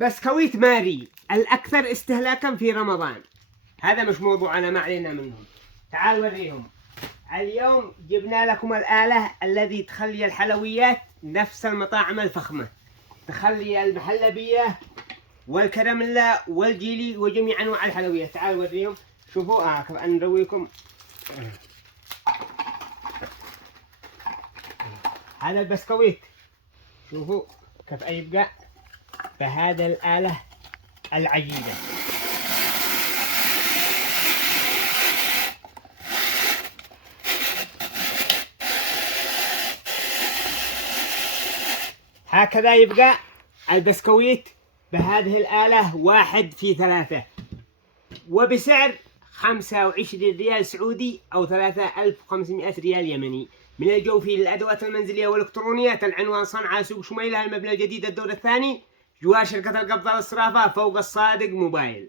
بسكويت ماري الأكثر استهلاكا في رمضان. هذا مش موضوعنا، ما علينا منهم. تعال وريهم. اليوم جبنا لكم الآلة الذي تخلي الحلويات نفس المطاعم الفخمة، تخلي المحلبية والكراميلا والجيلي وجميع أنواع الحلويات. تعال وريهم. شوفوا كيف نرويكم. هذا البسكويت شوفوا كيف يبقى بهذا الآلة العجيبة. هكذا يبقى البسكويت بهذه الآلة 1:3، وبسعر 25 ريال سعودي أو 3500 ريال يمني. من الجوفي للأدوات المنزلية والإلكترونيات. العنوان صنعاء سوق شميلة، المبنى الجديد الدور الثاني، جوار شركة القبضة والصرافة، فوق الصادق موبايل.